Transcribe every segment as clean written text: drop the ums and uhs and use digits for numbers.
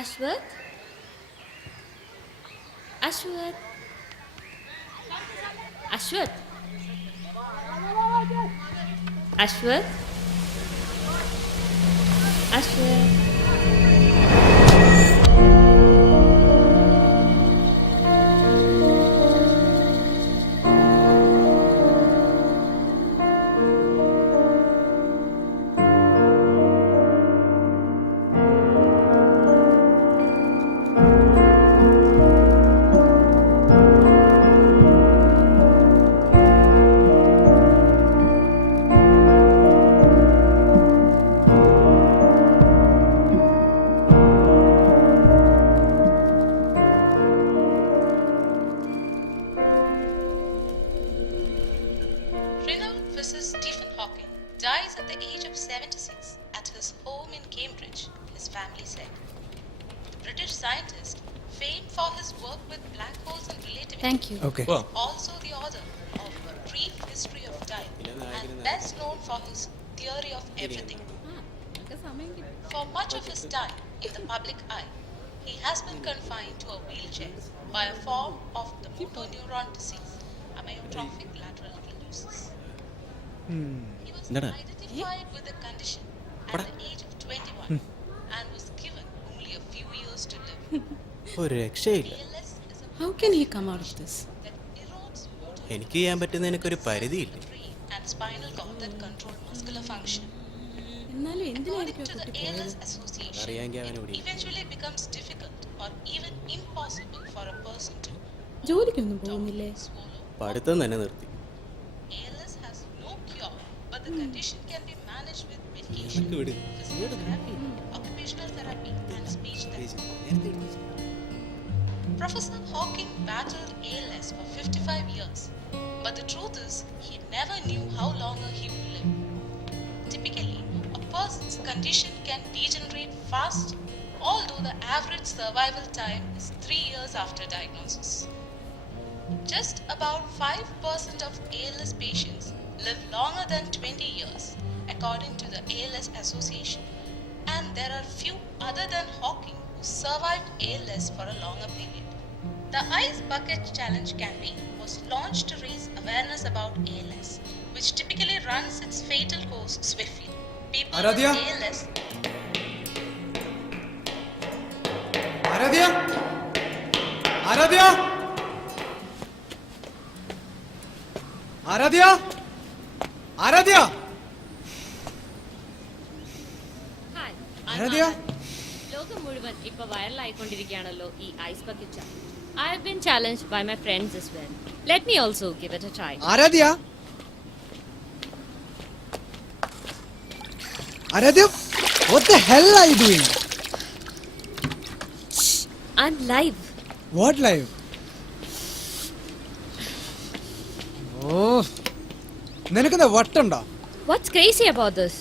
Ashwath Ashwath Ashwath Ashwath Ashwath Stephen Hawking dies at the age of 76 at his home in Cambridge, his family said. The British scientist, famed for his work with black holes and relativity, Thank you. Okay. also the author of A Brief History of Time, and best known for his theory of everything. For much of his time in the public eye, he has been confined to a wheelchair by a form of the motor neuron disease, amyotrophic lateral sclerosis. He was identified with the condition at the age of 21 and was given only a few years to live. ഒരു രക്ഷയില്ല. ALS is a How can he come out of this? that erodes motor എനിക്ക് ചെയ്യാൻ പറ്റുന്നതിനൊരു പരിധിയില്ല. brain and spinal cord that control muscular function. എന്നാലും According എന്തിനായിരിക്കും to the ALS Association, അറിയാമെങ്കിൽ അവനെ it വിളിക്കും. eventually becomes difficult or even impossible for a person to ജോലിക്കൊന്നും പോകുന്നില്ലേ? swallow. പഠിത്തം തന്നെ നിർത്തി. ALS has no cure, but the condition can be managed with medication, ഇതൊക്കെ വിട്. physical therapy, occupational therapy, and speech therapy. Professor Hawking battled ALS for 55 years, but the truth is, he never knew how longer he would live. Typically, a person's condition can degenerate fast, although the average survival time is 3 years after diagnosis. Just about 5% of ALS patients live longer than 20 years, according to the ALS Association, and there are few other than Hawking who survived ALS for a longer period. The Ice Bucket Challenge campaign was launched to raise awareness about ALS, which typically runs its fatal course swiftly. People Aradhya? with ALS Aradhya Aradhya Aradhya Aradhya hi Aradhya ലോകം മുഴുവൻ ഇപ്പൊ വൈറലായിക്കൊണ്ടിരിക്കുകയാണല്ലോ ഈ ice bucket challenge. I have been challenged by my friends as well. Let me also give it a try. Aradhya Aradhya what the hell are you doing? I'm live. What live? ഓ നിനക്കെന്താ വട്ടുണ്ടോ? What's crazy about this?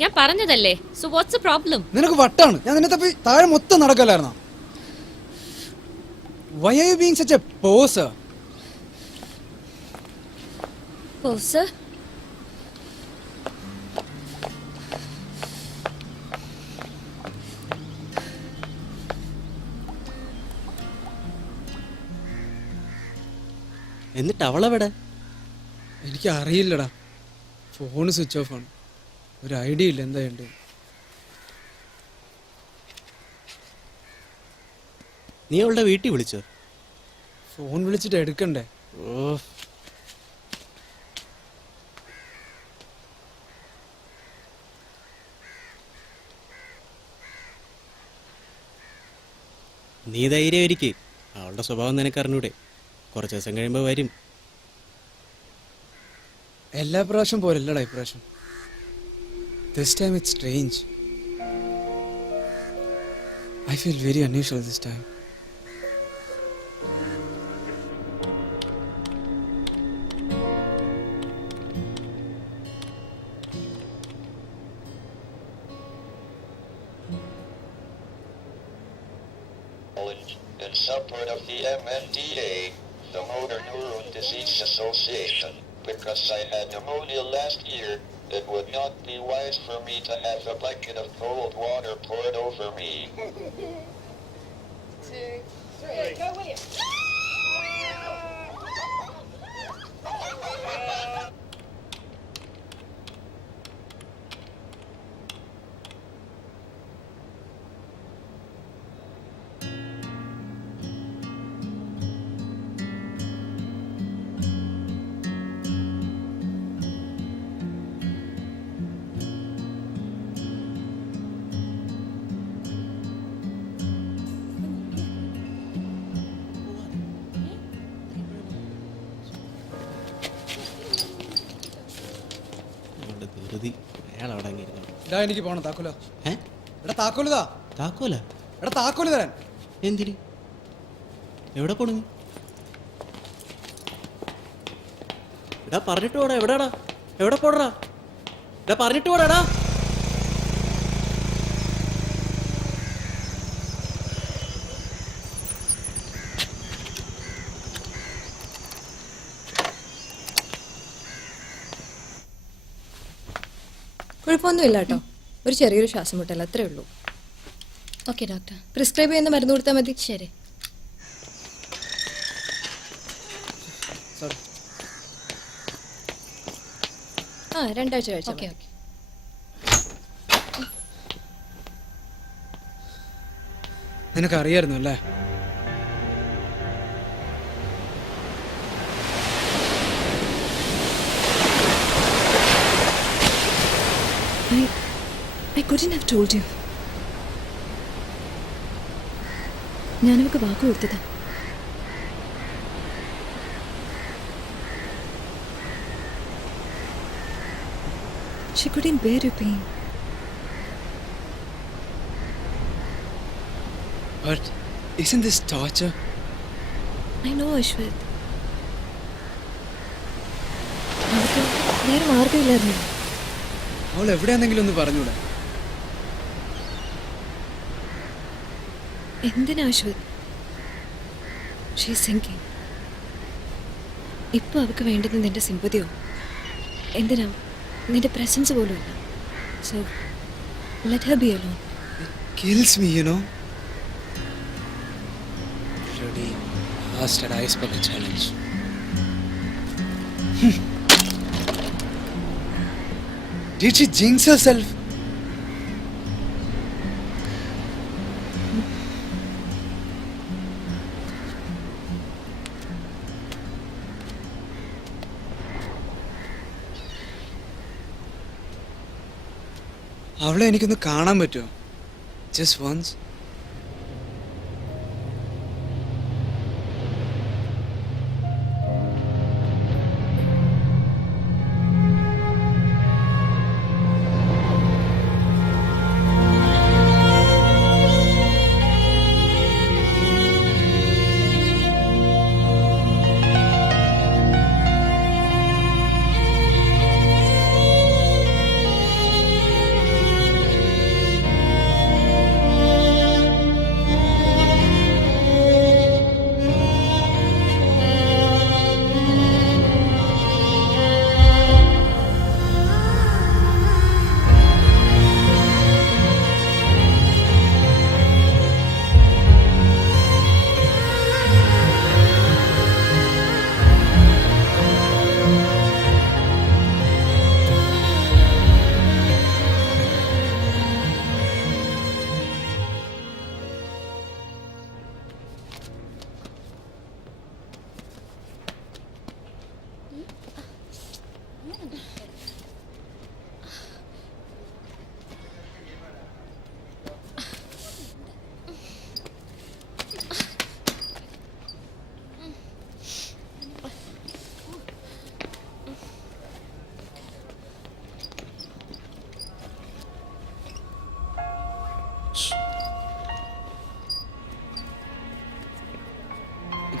ഞാൻ പറഞ്ഞതല്ലേ. So what's the problem? നിനക്ക് വട്ടാണ്. ഞാൻ നിന്നെ തപ്പി താഴെ മൊത്തം നടക്കല്ലായിരുന്നോ? Why are you being such a poser? Oh, sir. എന്നിട്ട് അവളെവിടെ? എനിക്ക് അറിയില്ലടാ. ഫോൺ സ്വിച്ച് ഓഫ് ആണ്. ഒരു ഐഡിയ ഇല്ല എന്താ ചെയ്യണ്ടേ. നീ അവളുടെ വീട്ടിൽ വിളിച്ചോ? ഫോൺ വിളിച്ചിട്ട് എടുക്കണ്ടേ? ഓ നീ ധൈര്യം ഇരിക്ക്. അവളുടെ സ്വഭാവം നിനക്ക് അറിഞ്ഞൂടെ? കുറച്ച് ദിവസം കഴിയുമ്പോൾ വരും. എല്ലാ പ്രാവശ്യം പോലല്ലടാ ഇപ്രാവശ്യം. This time it's strange. I feel very unusual this time. In support of the MNDA, the Motor Neuron Disease Association, because I had pneumonia last year, it would not be wise for me to have a bucket of cold water poured over me. അവളുടെ ധൃതി. അയാൾ അവിടെ അങ്ങിരുന്നു. ഇടാ എനിക്ക് പോണം താക്കോല. ഏ എടാ താക്കോലുതാ. താക്കോല എടാ താക്കോല് തരാൻ. എന്തിന്? എവിടെ പോണു നീ? എടാ പറഞ്ഞിട്ട് പോടാ. എവിടാടാ? എവിടെ പോടാ? എടാ പറഞ്ഞിട്ട് പോടാടാ. കുഴപ്പമൊന്നുമില്ല കേട്ടോ, ഒരു ചെറിയൊരു ശ്വാസം മുട്ടൽ അത്രേ ഉള്ളൂ. Okay doctor. പ്രിസ്ക്രൈബ് ചെയ്യുന്ന മരുന്ന് കൊടുത്താൽ മതി. ശരി. സോറി. ആ 2 ആഴ്ച കഴിച്ചാൽ ഓക്കെ മതി. ഓക്കെ. നിനക്ക് അറിയായിരുന്നു അല്ലേ? I couldn't have told you. ഞാനവർക്ക് വാക്ക് കൊടുത്തതാ. She couldn't bear your pain. But isn't this torture? I know, Ashwath. അവർക്ക് വേറെ മാർഗമില്ലായിരുന്നു. അവൾ എവിടെയാണെന്നെങ്കിലും ഒന്ന് പറഞ്ഞൂടെ? എന്തിനാ അശ്വത്? She's sinking. ഇപ്പോൾ അവൾക്ക് വേണ്ടത് നിന്റെ സിമ്പതിയോ എന്തിനാ നിന്റെ പ്രസൻസ് പോലും അല്ല. So let Har B alone. Kills me, you know. Bloody bastard ice bucket challenge. Did she jinx herself? അവളെ എനിക്കൊന്ന് കാണാൻ പറ്റുമോ? Just once.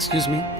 Excuse me.